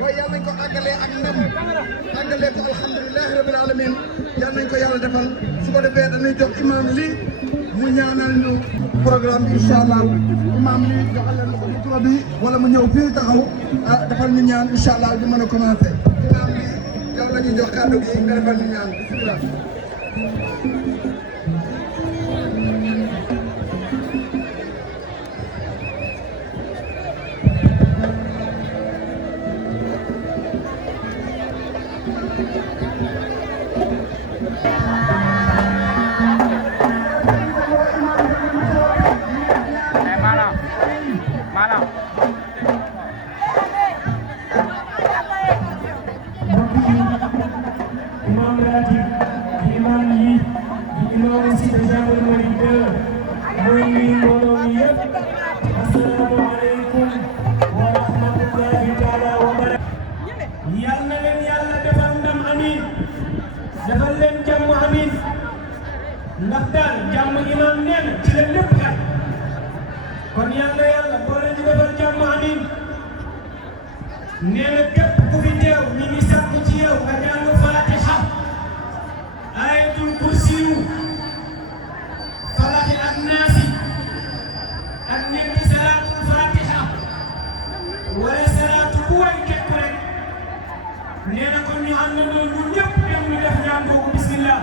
waaye yal nañ ko àggalee ak ndam àggalee ko alhamdulilahi rabbil alamin yal nañ ko yàlla defal su ko defee dañuy jox imam lii mu ñaanal ñu programme bi incha allah imam lii joxal leen ko micro bi wala mu ñëw fii taxaw defal ñu ñaan incha allah di mën a commencé imam lii yow la ñuy jox kàddu gi nga defal ñu ñaan bismillah. ndax daal jàmm imam neen ci la lépp xaj kon yàlla yàlla boo leen di defal jàmm amin nee na képp ku fi teew ñu ngi sàkku ci yow nga jàng fatiha ayatul kursiyu falaxi ak naasi ak ñetti salaatul fatiha wala salaatu bu way képp rek nee na kon ñu àndandoo ñun ñëpp dem ñu def ñaan boobu bismillah.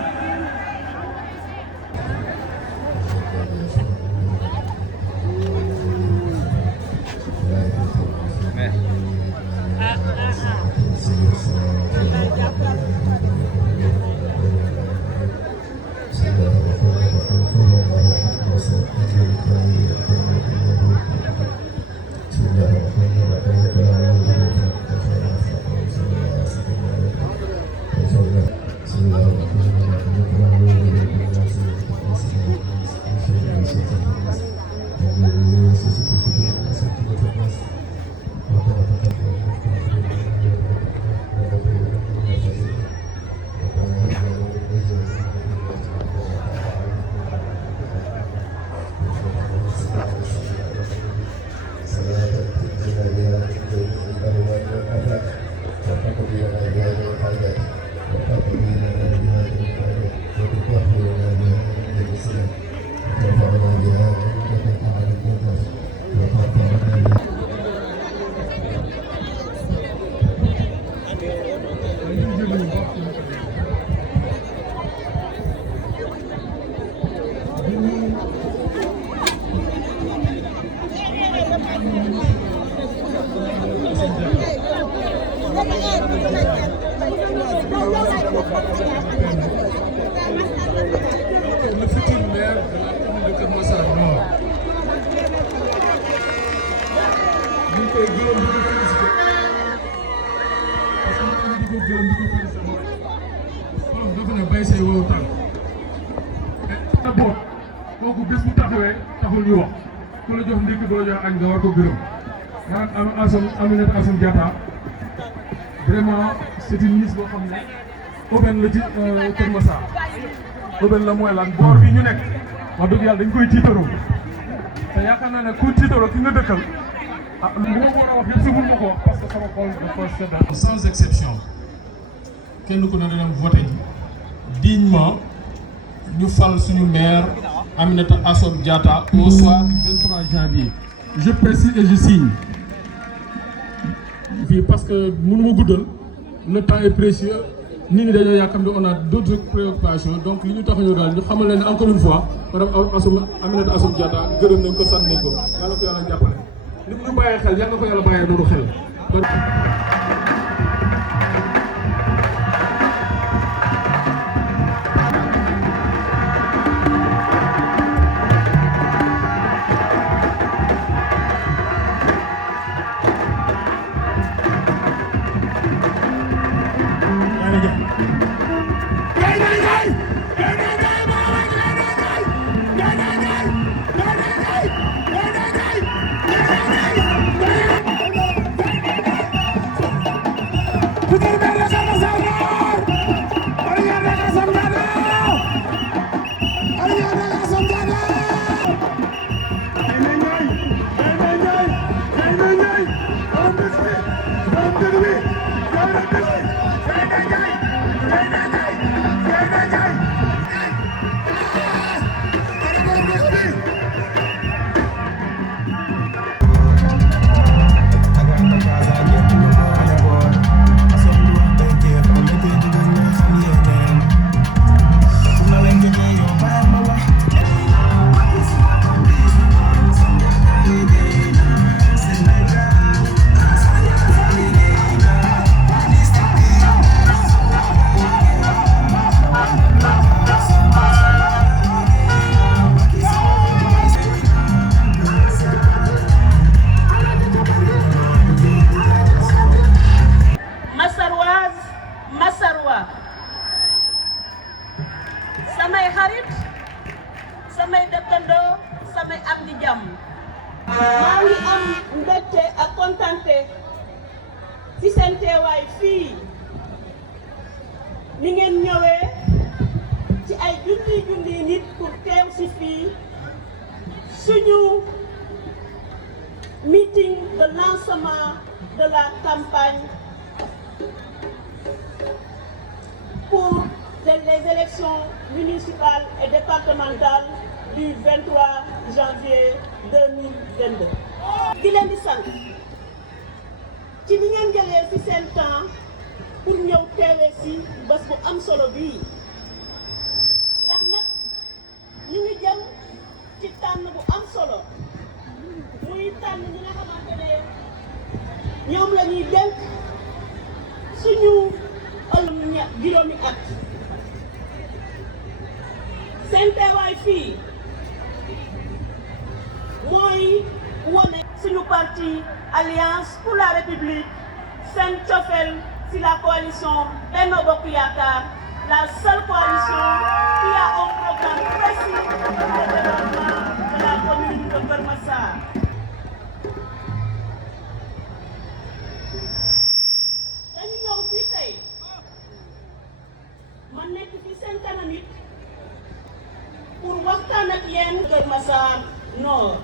Le futur maire de Keur Massar Nord. ñu ngi koy gërëm di ko félicité parce que ñu ngi ko gërëm di ko félicité mooy wolof dafa ne bay say wow tànk te boot kooku bés bu taxawee taxul ñu wax ku la jox ndékki boo jox añ nga war ko gërëm maanaam Aminata Assome Diatta vraiment c'est une ministre boo xam ne aubaine la ci Keur Massar aubaine la mooy lan boor bi ñu nekk wax dëgg yàlla dañ koy tiitaroo te yaakaar naa ne ku tiitaroo ki nga dëkkal ah lu ma war a wax yëpp si mun ma ko wax parce que sama xol dafa sedd. Sans exception kenn ku ne dana voté ji dignement ñu fal suñu maire Aminata Assome Diatta au soir du 23 janvier. Je précise et je signe fii parce que mënu ma guddal le temps est précieux nit ñi dañoo yaakaar ne on a d'autres préoccupations donc li ñu tax a ñëw daal ñu xamal leen ne encore une fois madame Aminata Assome Diatta gërëm nañ ko sant nañ ko yàlla ko yàlla jàppale. li mu ñu bàyyee xel yàlla na ko yàlla bàyyee noonu xel. samay xarit samay dëkkandoo samay am di jàmm maa ngi am mbégte ak kontante ci seen teewaay fii ni ngeen ñëwee ci ay junni nit pour teew ci fii suñu meeting de lancement de la campagne pour les élections municipales et départementales du 23 janvier 2022. di leen di sant ci li ngeen jëlee ci seen temps pour ñëw teewee ci bés bu am solo bii ndax nag ñu ngi jëm ci tànn bu am solo muy tànn ñi nga xamante ne ñoom la ñuy dénk suñu juróomi at. seen teewaay fii mooy wone suñu parti Alliance pour la République seen cofeel ci la coalition Benno Bokk Yaakaar, la seule coalition qui a un programme précis de développement de la commune de Keur Massar. dañu ñëw fii tey ma nekk fi seen kanam it pour waxtaan ak yéen Keur Massar Nord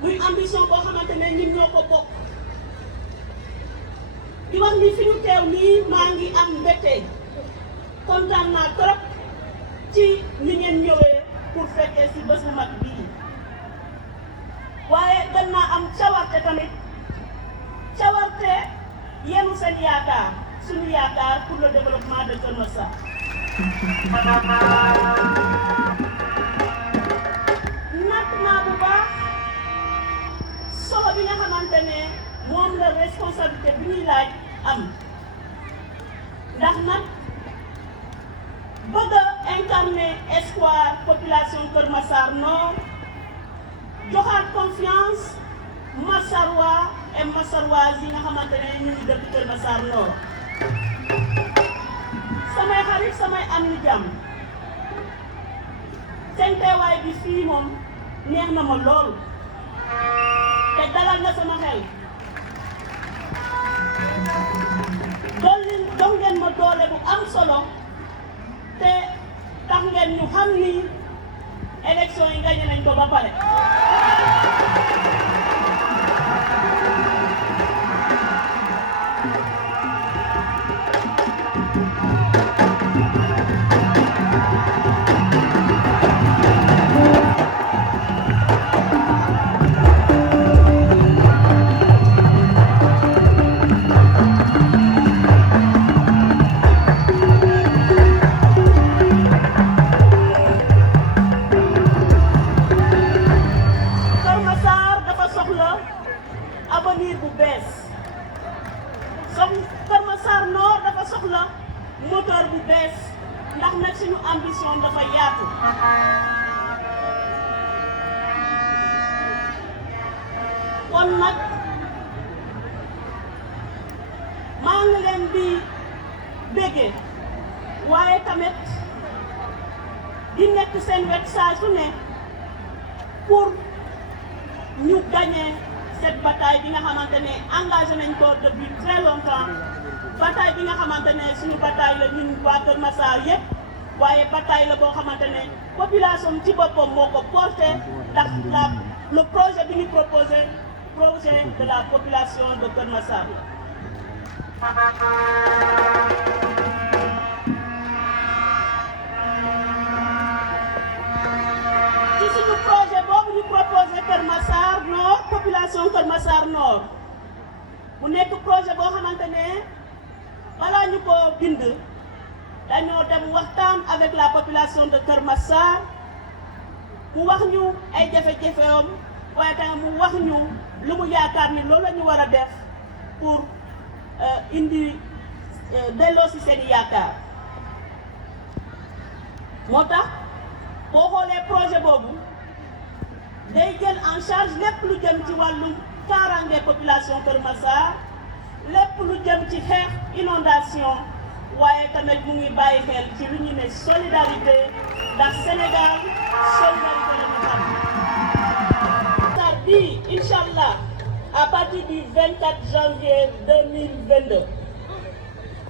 muy ambition boo xamante ne ñun ñoo ko bokk di wax ni fi ñu teew nii maa ngi am mbégte kontaan naa trop ci ni ngeen ñëwee pour fekkee ci bés bu mag bii waaye gën naa am cawarte tamit cawarte yenu seen yaakaar suñu yaakaar pour le développement de Keur Massar. natt naa bu baax laaj am ndax nag bëgg a incarner espoir population Kër Massar Nord joxaat confiance Massarois et Massaroises yi nga xamante ne ñu ngi dëkk Kër Massar Nord samay xarit samay am ni jàmm seen teewaay bi fii moom neex na ma lool te dalal na sama xel jox ngeen ma doole bu am solo te tax ngeen ñu xam ni élection yi gagné nañ ko ba pare. avenir bu bees Kër Massar Nord dafa soxla moteur bu bees ndax nag suñu ambition dafa yaatu. kon nag maa ngi leen di béggee waaye tamit di nekk seen wet saa su ne pour ñu gagner cette bataille bi nga xamante ne engagé nañ ko depuis très longtemps bataille bi nga xamante ne suñu bataille la ñun waa Kër Massar yëpp waaye bataille la boo xamante ne population ci boppam moo ko porté ndax le projet bi ñu proposé projet de la population de Kër Massar. ci suñu projet boobu ñu proposé Kër Massar Nord population Kër Massar Nord mu nekk projet boo xamante ne balaa ñu ko bind dañoo dem waxtaan avec la population de Kër Massar mu wax ñu ay jafe-jafeem waaye tamit mu wax ñu lu mu yaakaar ni loolu la ñu war a def pour indi delloo si seen yaakaar moo tax boo xoolee projet boobu day jël en charge lépp lu jëm ci wàllum kaaraange population Kër Massar lépp lu jëm ci xeex inondation waaye tamit mu ngi bàyyi xel ci lu ñu ne solidarité ndax Sénégal solidarité la ñu xam. Massar bii incha allah à partir du 24 janvier 2022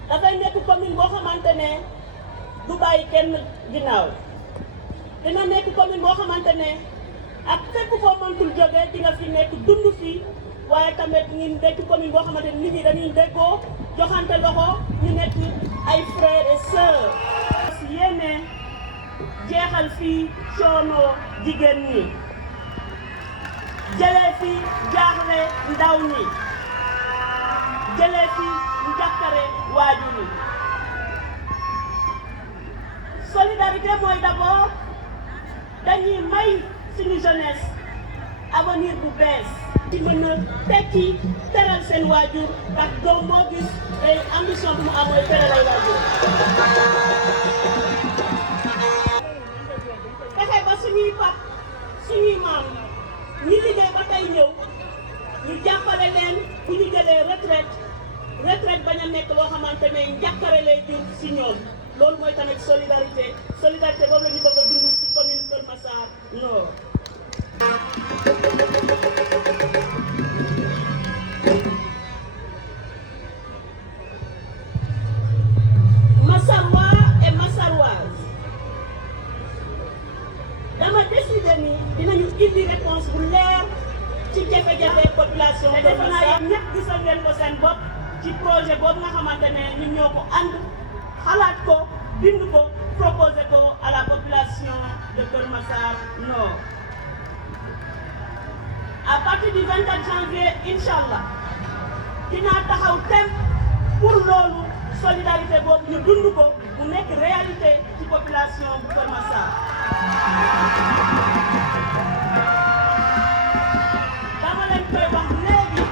dafay nekk commune boo xamante ne du bàyyi kenn ginnaaw. dina nekk commune boo xamante ne ak fépp foo mëntul jógee di nga fi nekk dund fii waaye tamit ñu nekk commune boo xamante ne nit ñi dañuy déggoo joxante loxo ñu nekk ay frères et sœurs. yéene jeexal fii coono jigéen ñi jëlee fi jaaxle ndaw ñi jëlee fi njàkkare waajur yi. solidarité mooy d'abord dañuy may suñu jeunesse avenir bu bees ci mën a tekki teral seen waajur ndax doom boo gis day ambition bu mu am mooy teral ay waajur. fexe ba suñuy pap suñuy maam ñi liggéey ba tey ñëw ñu jàppale leen bu ñu jëlee retraite bañ a nekk loo xamante ne njàkkare lay jur si ñoom. loolu mooy tamit solidarité boobu la ñu bëgg a dund ci commune Kër Massar Nord. Massarois et Massaroises dama décidé ni dinañu indi réponse bu leer ci jafe-jafe population. te defe naa yéen ñëpp gisal ngeen ko seen bopp ci projet boobu nga xamante ne ñun ñoo ko ànd. xalaat ko bind ko proposé ko à la population de Kër Massar Nord à partir du 24 janvier inchallah dinaa taxaw tem pour loolu solidarité boobu ñu dund ko mu nekk réalité ci population bu Kër Massar. dama leen koy wax léegi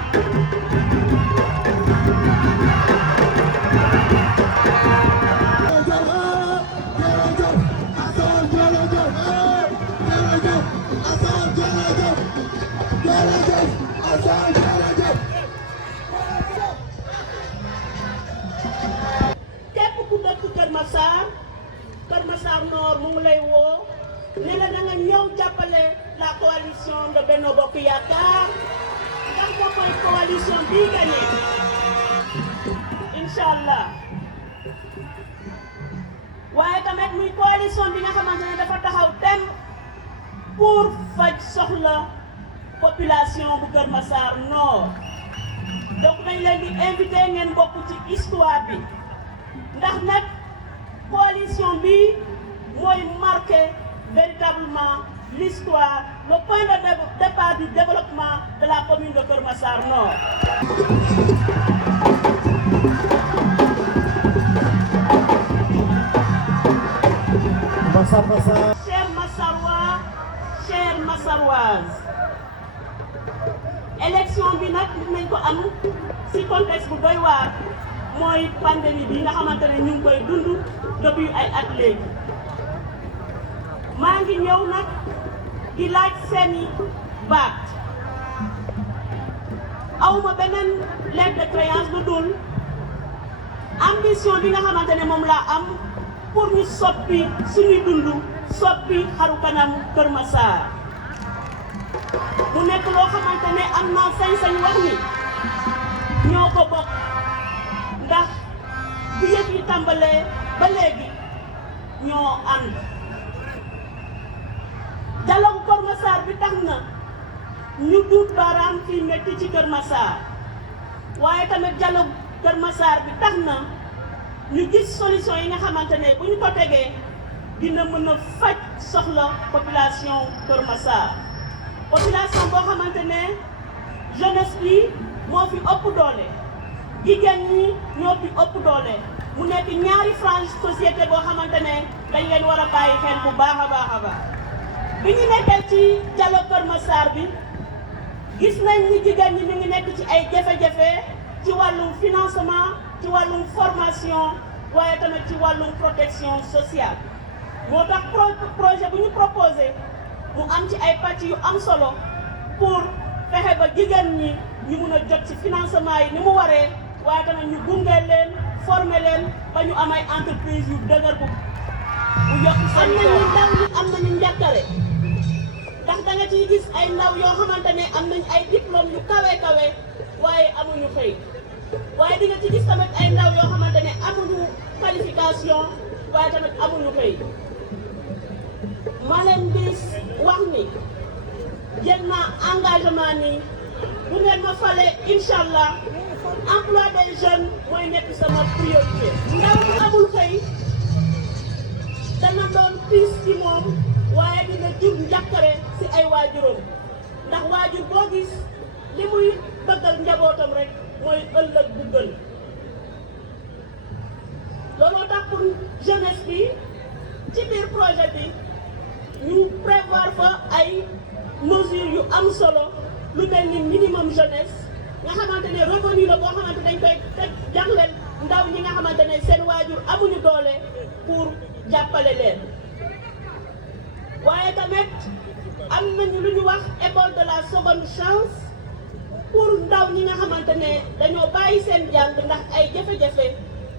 Assane jërëjëf jërëjëf Assane jërëjëf. képp ku dëkk Kër Massar Nord mu ngi lay woo ne la da nga ñëw jàppale la coalition de Benno Bokk Yaakaar ndax moom mooy coalition bii gagné incha allah waaye tamit muy coalition bi nga xamante ne dafa taxaw tem pour faj soxla population bu Kër Massar Nord donc dañ leen di invité ngeen bokk ci histoire bi ndax nag coalition bi mooy marqué véritablement l'histoire, le point de départ du développement de la commune de Kër Massar Nord. Chers Massarois, chers Massaroises, élection bi nag nañ ko am ci contexte bu doy waar mooy pandémie bi nga xamante ne ñu ngi koy dund depuis ay at léegi. maa ngi ñëw nag di laaj seeni baat awma beneen lettre de créance lu dul ambition bi nga xamante ne moom laa am pour ñu soppi suñuy dund soppi xaru kanam Kër Massar mu nekk loo xamante ne am naa sañ-sañ wax ni ñoo ko bokk ndax bu yëf yi tàmbalee ba léegi ñoo ànd dialogue Kër Massar bi tax na ñu duut baaraam fii metti ci Kër Massar waaye tamit dialogue Kër Massar bi tax na ñu gis solution yi nga xamante ne bu ñu ko tegee dina mën a faj soxla population Kër Massar population boo xamante ne jeunesse bi moo fi ëpp doole jigéen ñi ñoo fi ëpp doole mu nekk ñaari frange société boo xamante ne dañ leen war a bàyyi xel bu baax a baax a baax bi ñu nekkee ci dialogue Kër Massar bi gis nañ ni jigéen ñi ñu ngi nekk ci ay jafe-jafe ci wàllum financement ci wàllum formation waaye tamit ci wàllum protection sociale moo tax projet bu ñu proposé mu am ci ay pàcc yu am solo pour fexe ba jigéen ñi ñu mun a jot ci financement yi ni mu waree waaye tamit ñu gunge leen former leen ba ñu am ay entreprise yu dëgër bu yokk seen ndaw ñi am nañu njàkkare ndax da nga ciy gis ay ndaw yoo xamante ne am nañ ay diplôme yu kawe waaye amuñu xëy waaye di nga ci gis tamit ay ndaw yoo xamante ne amuñu qualification waaye tamit amuñu xëy ma leen di wax ni jël naa engagement ni bu ngeen ma falee incha allah emploi des jeunes mooy nekk sama priorité. ndaw bu amul xëy dana doon piis ci moom waaye dina jur njàkkare ci ay waajuram ndax waajur boo gis li muy bëggal njabootam rek mooy ëllëg bu gën looloo tax pour jeunesse bi ci biir projet bi ñu prévoir fa ay mesures yu am solo lu mel ni minimum jeunesse nga xamante ne revenu la boo xamante dañ koy teg jagleel ndaw ñi nga xamante ne seen waajur amuñu doole pour jàppale leen waaye tamit am nañu lu ñu wax école de la seconde chance pour ndaw ñi nga xamante ne dañoo bàyyi seen jàng ndax ay jafe-jafe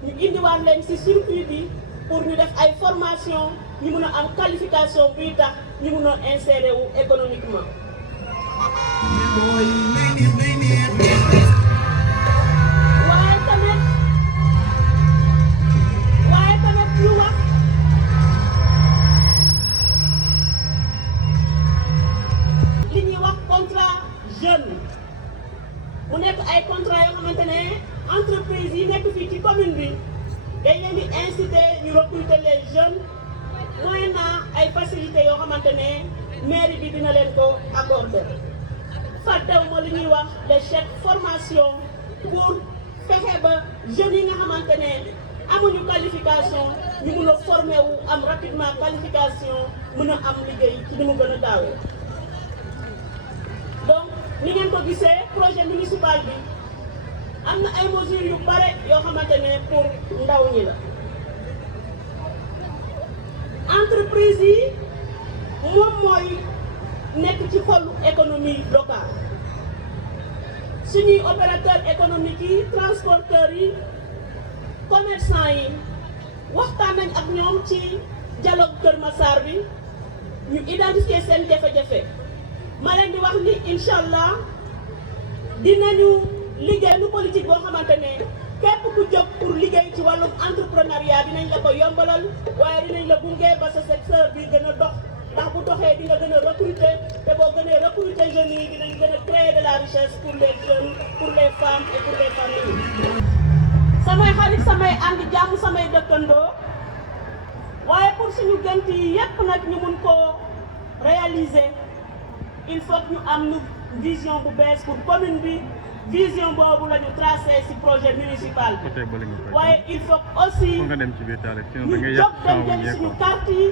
ñu indiwaat leen ci circuit bi pour ñu def ay formation ñu mun a am qualification bii tax ñu mun a insérer wu économiquement. waaye tamit ñu wax li ñuy wax contrat jeune mu nekk ay contrat yoo xamante ne entreprise yi nekk fii ci commune bi dañ leen di inciter ñu recruter les jeunes moyennant ay facilités yoo xamante ne mairie bi dina leen ko accorder fàttewu ma li ñuy wax des chèques formation pour fexe ba jeunes yi nga xamante ne amuñu qualification ñu mun a former wu am rapidement qualification mun a am liggéey ci ni mu gën a gaawee donc ni ngeen ko gisee projet municipal bi am na ay mesures yu bare yoo xamante ne pour ndaw ñi la entreprise yi moom mooy nekk ci xolu économie locale suñuy opérateur économique yi transporteurs yi commerçant yi waxtaan nañ ak ñoom ci dialogue Kër Massar bi ñu identifier seen jafe-jafe ma leen di wax ni incha allah dinañu liggéey lu politique boo xamante ne képp ku jóg pour liggéey ci wàllum entrepreneuriat dinañ la ko yombalal waaye dinañ la gunge ba sa secteur bi gën a dox ndax bu doxee di nga gën a recruter te boo gënee recruter jeunes yi dinañ gën a créer de la richesse pour les jeunes pour les femmes et pour les familles. samay xarit samay ànd jàmm samay dëkkandoo waaye pour suñu gént yi yépp nag ñu mun koo réaliser il faut que ñu am nu vision bu bees pour commune bi vision boobu la ñu tracé ci projet municipal bi waaye il faut aussi ñu jóg dem jël suñu carte yi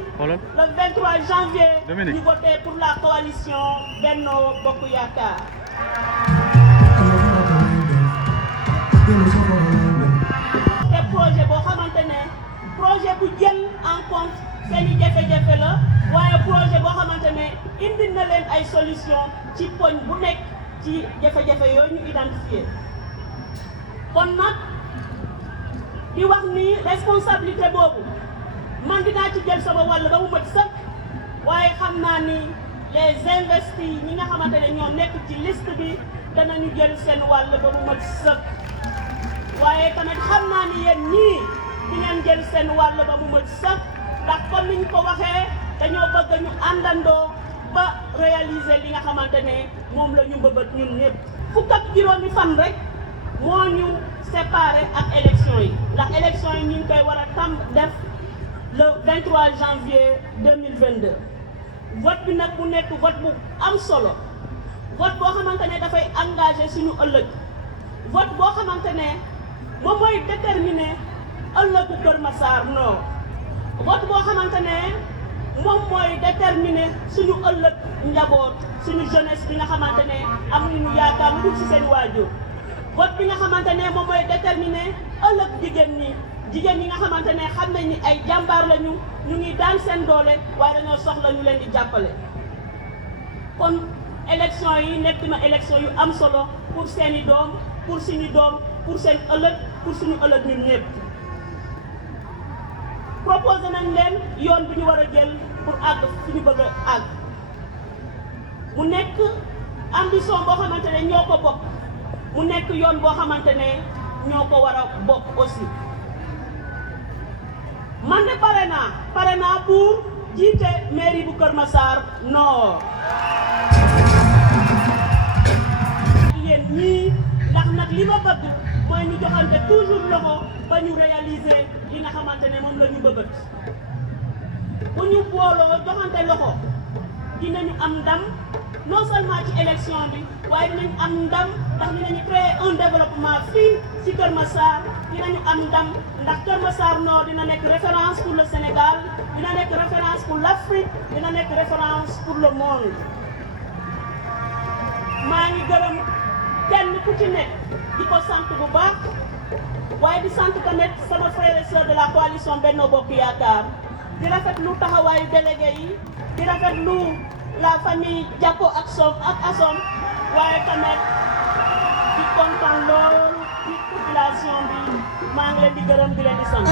le 23 janvier ñu voté pour la coalition Benno Bokk Yaakaar. te projet boo xamante ne projet bu jël en compte seeni jafe-jafe la waaye projet boo xamante ne indi na leen ay solution ci poñ bu nekk ci jafe-jafe yooyu ñu identifié kon nag di wax ni responsabilité boobu man dinaa ci jël sama wàll ba mu mat sëkk waaye xam naa ni les investis ñi nga xamante ne ñoo nekk ci liste bi danañu jël seen wàll ba mu mat sëkk waaye tamit xam naa ni yéen ñii di ngeen jël seen wàll ba mu mat sëkk ndax comme ni ñu ko waxee dañoo bëgg ñu àndandoo ba réaliser li nga xamante ne moom la ñu mbëbët ñun ñëpp. fukk ak juróomi fan rek moo ñu séparé ak élection yi ndax élection yi ñu ngi koy war a tam def le 23 janvier 2022 vote bi nag mu nekk vote bu am solo vote boo xamante ne dafay engagé suñu ëllëg vote boo xamante ne moom mooy déterminer ëllëgu Kër Massar Nord vote boo xamante ne moom mooy déterminer suñu ëllëg njaboot suñu jeunesse bi nga xamante ne am nañu yaakaar lu dul ci seen waajur vote bi nga xamante ne moom mooy déterminer ëllëg jigéen ñi nga xamante ne xam nañ ni ay jàmbaar lañu ñu ngi daan seen doole waaye dañoo soxla ñu leen di jàppale. kon élection yi nekk na élection yu am solo pour seeni doom pour suñu doom pour seen ëllëg pour suñu ëllëg ñun ñëpp. proposé nañ leen yoon bi ñu war a jël pour àgg fi ñu bëgg a àgg mu nekk ambition boo xamante ne ñoo ko bokk mu nekk yoon boo xamante ne ñoo ko war a bokk aussi man de pare naa pour jiite mairie bu Kër Massar Nord yéen ñii ndax nag li ma bëgg mooy ñu joxante toujours loxo ba ñu réaliser li nga xamante ne moom la ñu bëgg bu ñu booloo joxante loxo dinañu am ndam non seulement ci élection bi waaye dinañu am ndam ndax dinañu créer un développement fii ci Kër Massar dinañu am ndam ndax Kër Massar Nord dina nekk référence pour le Sénégal dina nekk référence pour l'Afrique dina nekk référence pour le monde. maa ngi gërëm kenn ku ci nekk di ko sant bu baax waaye di sant tamit sama frères et sœurs de la coalition Benno Bokk Yaakaar di rafetlu taxawaayu délégué yi di rafetlu la famille Diako ak Asom waaye tamit di kontaan lool ci population bi maa ngi leen di gërëm di leen di sant.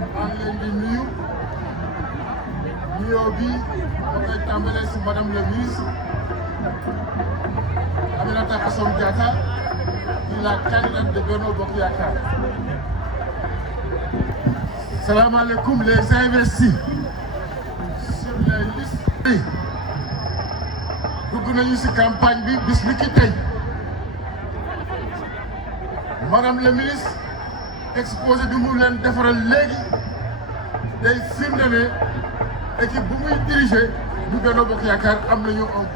maa ngi leen di nuyu nuyoo bi ma koy tàmbalee si madame le ministre Aminata Assome Diatta di la candidate de Benno Bokk Yaakaar. Salaamaaleykum les investis sur les listes. Dugg nañu si campagne bi bis ni ki tey madame le ministre exposé bi mu leen defaral léegi day firnde ne équipe bu muy diriger bu Benno Bokk Yaakaar am nañu un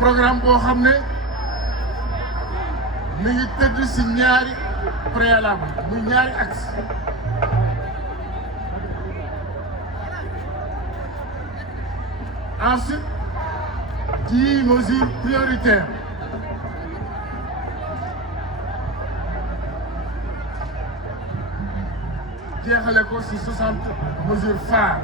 programme boo xam ne mi ngi tëdd si ñaari préalable muy ñaari axe. Ensuite 10 mesures prioritaires. jeexale ko ci 60 mesures phares.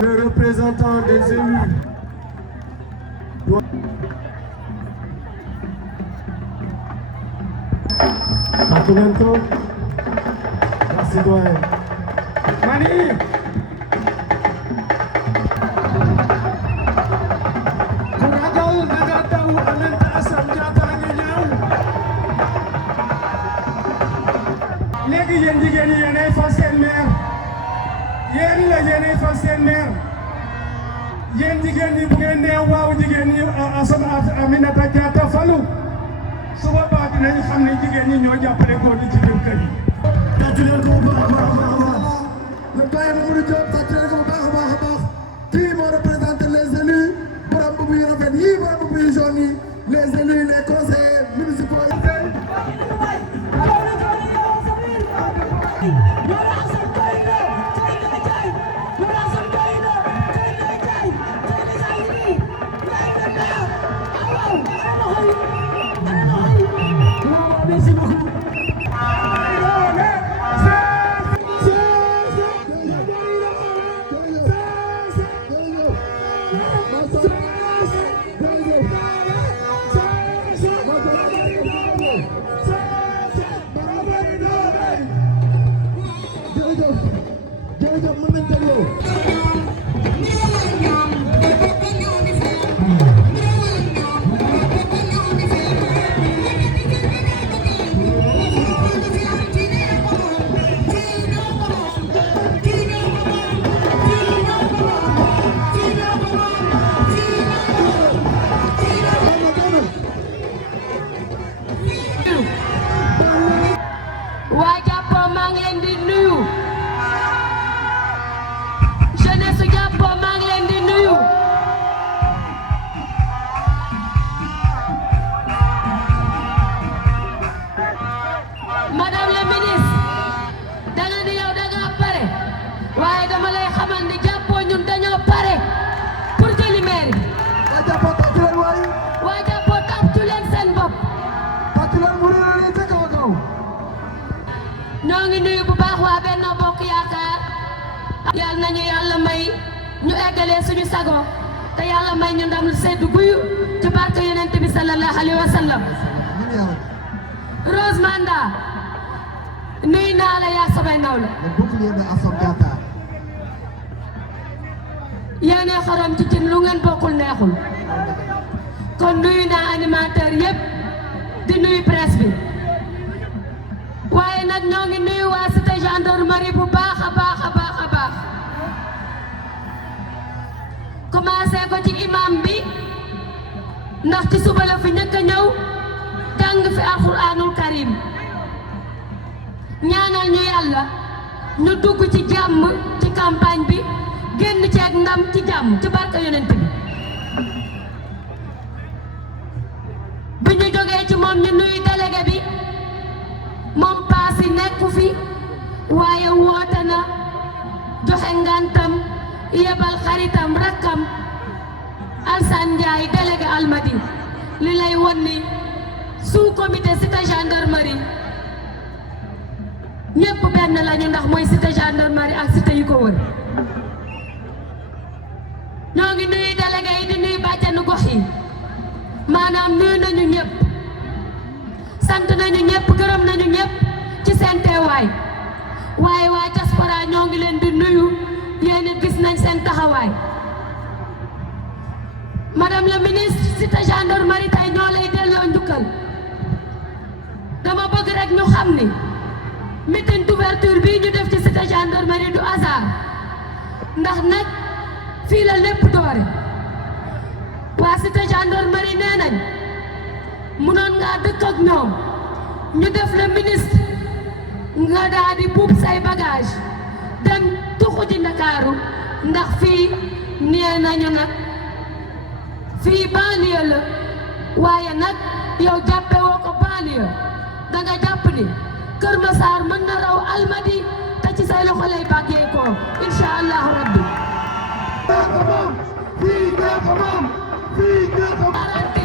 Le représentant des élus. Martinenko. Merci doyen. Mani. Kuragal nagataw Aminata Assome Diatta ngi ñëw. Léegi yéen jigéen ñi yéenay fal seen maire. Yéen la yéenay fal seen maire. Yéen jigéen ñi bu ngeen nee waaw jigéen ñi Aminata Diatta falu. su boobaa dinañ xam ne jigéen ñi ñoo jàppale góor ñi ci biir kër yi. tàccu leen ko bu baax a baax a baax. le doyen Mamadou Diop tàccu leen ko bu baax a baax a baax. kii moo représenté les élus borom bu buy rafet yii borom bu buy jaune yi les élus les conseillers municipaux yi. ñoo ngi nuyu bu baax waa Benno Bokk Yaakaar yàlla nañu yàlla may ñu eggalee suñu sago te yàlla may ñu ndam lu seddu guyu ci barke yonent bi sallallahu alayhi wa sallam. Rose Manda nuyu naa la yaa samay ndaw la. yéene xorom ci cin lu ngeen bokkul neexul kon nuyu naa animateur yépp di nuyu presse bi. waaye nag ñoo ngi nuyu waa cité gendarmerie bu baax a baax a baax a baax commencé ko ci imam bi ndax ci suba la fi njëkk a ñëw jàng fi alxuraanul karim ñaanal ñu yàlla ñu dugg ci jàmm ci campagne bi génn ci ak ndam ci jàmm ci barka yonent bi ñu jógee ci moom ñu nuyu délégué bi moom paasi nekku fi waaye woote na joxe ngantam yebal xaritam rakkam Alsane Ndiaye délégué Almadi li lay won ni sous-comité cité gendarmerie ñépp benn lañu ndax mooy cité gendarmerie ak cité yu ko wër ñoo ngi nuyu délégué yi di nuyu bàjjanu gox yi maanaam nuyu nañu ñépp sant nañu ñépp gërëm nañu ñépp ci seen teewaay waaye waa diaspora ñoo ngi leen di nuyu yéen it gis nañ seen taxawaay madame la ministre cité gendarmerie tey ñoo lay delloo njukkal dama bëgg rek ñu xam ni meeting d'ouverture bii ñu def ci cité gendarmerie du hasard ndax nag fii la lépp doore waa cité gendarmerie nee nañ mënoon ngaa dëkk ak ñoom ñu def le ministre nga daal di buub say bagage dem tuxu ci Ndakaaru ndax fii nee nañu nag fii banlieue la waaye nag yow jàppe woo ko banlieue danga jàpp ni Kër Massar mën na raw Almadi te ci say loxo lay bàggee ko insha allahu rabbi garanti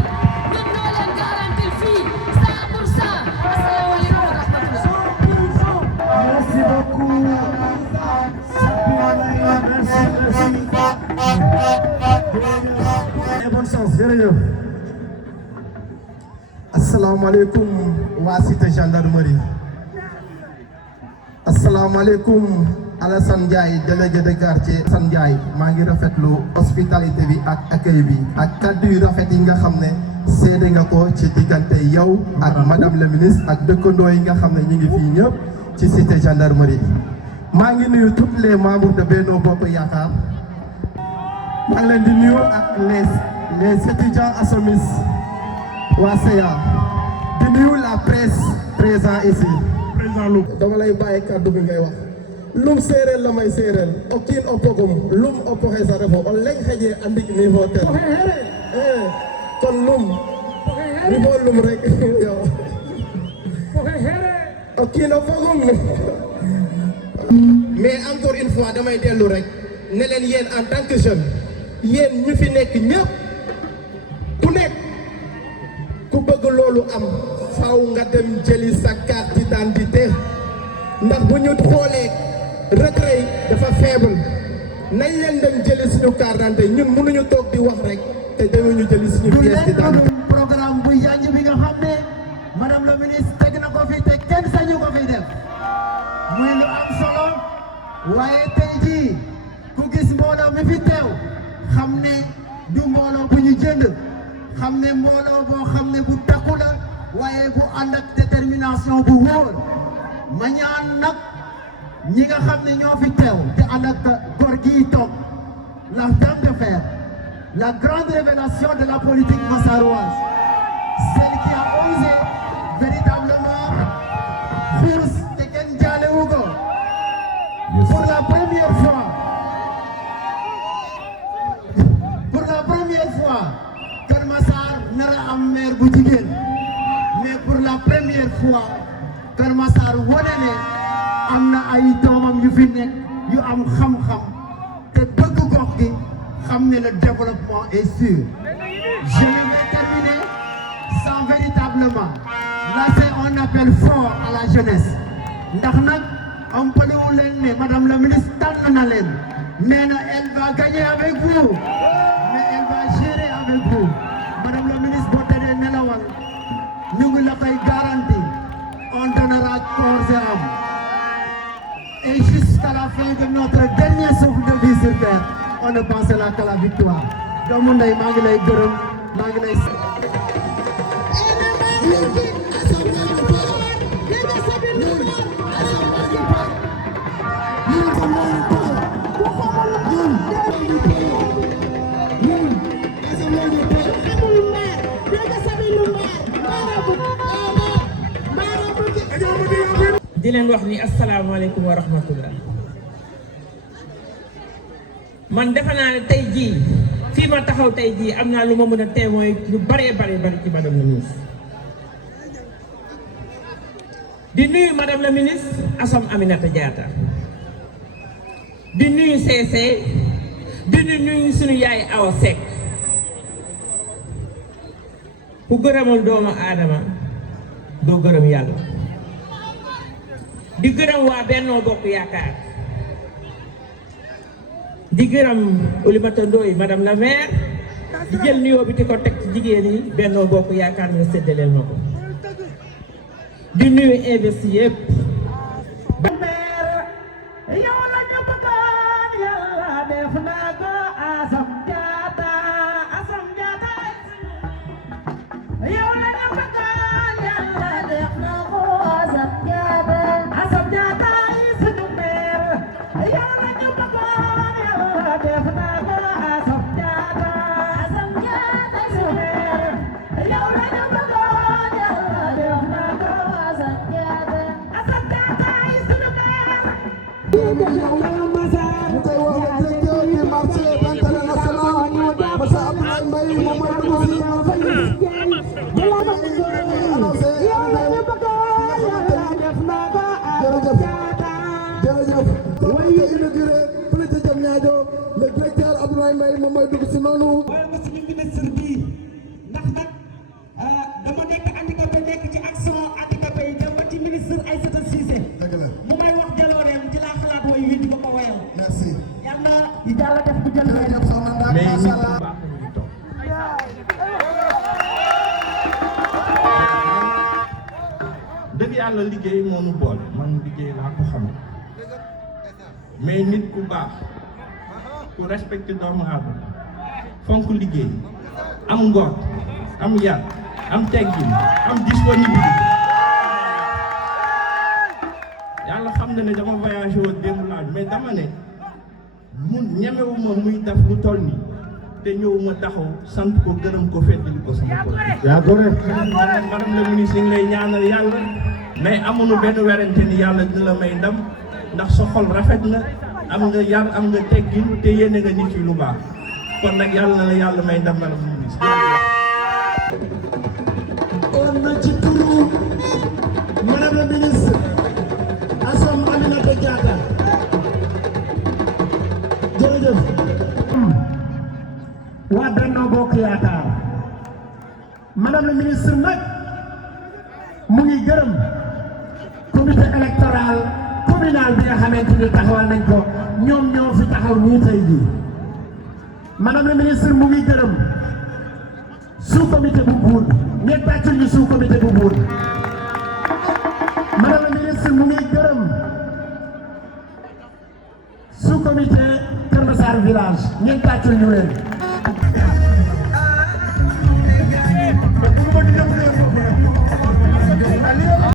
ñun ñoo leen garanti fii 100%. Asalaamaaleykum wa rahmatullah. Merci beaucoup. Bonne chance, jërëjëf. Asalaamaaleykum waa cité gendarmerie. Asalaamaaleykum Alassane Ndiaye délégué de quartier. Alassane Ndiaye maa ngi rafetlu hospitalité bi ak accueil bi ak kàddu yu rafet yi nga xam ne seede nga ko ci diggante yow ak madame la ministre ak dëkkandoo yi nga xam ne ñu ngi fii ñëpp ci cité gendarmerie. maa ngi nuyu tous les membres de Benno Bokk Yaakaar. maa ngi leen di nuyu ak les étudiants ASOMIS waa CA di nuyu la presse présent ici. président Loum dama lay bàyyi kàddu bi ngay wax. lum séeréer la may séeréer o kiin o pogum lum o poxe sa refo o leŋ xeƴe a ndig niveau tel kon lum niveau lum rek yow o kiin o pogum mais encore une fois damay dellu rek ne leen yéen en tant que jeune yéen ñu fi nekk ñëpp ku nekk ku bëgg loolu am faaw nga dem jëli sa carte d'identité ndax bu ñu xoolee retrait dafa faible nañ leen dem jëli suñu carte d'identité ñun mënuñu toog di wax rek te demuñu jëli suñu pièce d'identité. programme bu yanj bi nga xam ne madame la ministre teg na ko fi te kenn sañu ko fi def muy lu am solo waaye tey jii ku gis mbooloo mi fi teew xam ne du mbooloo bu ñu jënd xam ne mbooloo boo xam ne bu takku la waaye bu ànd ak détermination bu wóor ma ñaan nag ñi nga xam ne ñoo fi teew te ànd ak góor gi toog la dame de fer, la grande révélation de la politique massaroise, celle qui a osé véritablement xuus te kenn jaalewu ko pour la première fois Kër Massar nara am maire bu jigéen mais pour la première fois Kër Massar wane ne am na ay doomam yu fi nekk yu am xam-xam te bëgg gox gi xam ne le développement est sûr. Je ne vais terminer sans véritablement lancer un appel fort à la jeunesse ndax nag am palewu leen ne madame la ministre tànn na leen nee na elle va gagner avec vous mais elle va gérer avec vous madame la ministre boo tëddee nelawal ñu ngi la koy garanti on donnera corps et âme et jusqu'à la fin de notre dernier souffle de vie sur terre on ne pensera qu'à la victoire doomu ndey maa ngi lay gërëm maa ngi lay Assemblée di leen wax ni asalaamaaleykum wa rahmatullah. man defe naa ne tey jii fii ma taxaw tey jii am naa lu ma mën a témoin lu bari ci madame la ministre. di nuyu madame la ministre Assome Aminata Diatta. di nuyu CC. di nuyu suñu yaay Awa Seck. ku gërëmal doomu aadama doo gërëm yàlla. di gërëm waa Benno Bokk Yaakaar. di gërëm Oulimata Ndoye madame la maire. di jël nuyoo bi di ko teg ci jigéen yi Benno Bokk Yaakaar nga séddaleel ma ko. di nuyu investi yëpp. yow la ñu bëggoon yàlla def na ko Assome Diatta yow la ñu bëggoon yàlla def na ko Assome Diatta yi suñu maire yow la ñu bëggoon yàlla def na ko Assome Diatta suñu maire yow la ñu bëggoon yàlla def na ko Assome Diatta yi suñu maire. mu koy woo le directeur du marché international monsieur Abdoulaye Mbaye moom mooy dugg si jërëjëf waaye inauguré fële ca Diamniadio le directeur Abdoulaye Mbaye moom mooy dugg si noonu. waaye ba suñu ministre bi ndax nag dama nekk handicapé nekk ci action handicapé yi dem ba ci ministre Aïssata Cissé mu may wax jalooreem ci laa xalaat way wi di ko ko wayal. merci. yàlla yàlla def ko jël mais nit ku baax la ñu toog. dëgg yàlla liggéey moo nu boole man liggéey laa ko xam mais nit ku baax ku respecté doomu aadama fonk liggéey am ngor am yar am teggin am disponibilité yàlla xam na ne dama voyagé woon démb laaj mais dama ne mun ñemewuma muy def lu toll nii te ñëwuma taxaw sant ko gërëm ko feddali ko sama bopp. yaa gore. madame la ministre ñu ngi lay ñaanal yàlla mais amuñu benn werante ni yàlla dina la may ndam ndax sa xol rafet na am nga yar am nga teggin te yéene nga nit yi lu baax kon nag yàlla na la yàlla may ndam madame la ministre. on na ci turu madame la ministre Assome Aminata Diatta jërëjëf. waa Benno Bokk Yaakaar madame la ministre nag mu ngi gërëm comité électoral communal bi nga xamante ni taxawal nañ ko ñoom ñoo fi taxaw nii tey jii madame la ministre mu ngi gërëm sous comité bu Mbour ngeen tàccul ñu sous comité bu Mbour madame la ministre mu ngi gërëm sous comité Kër Massar village ngeen tàccul ñu leen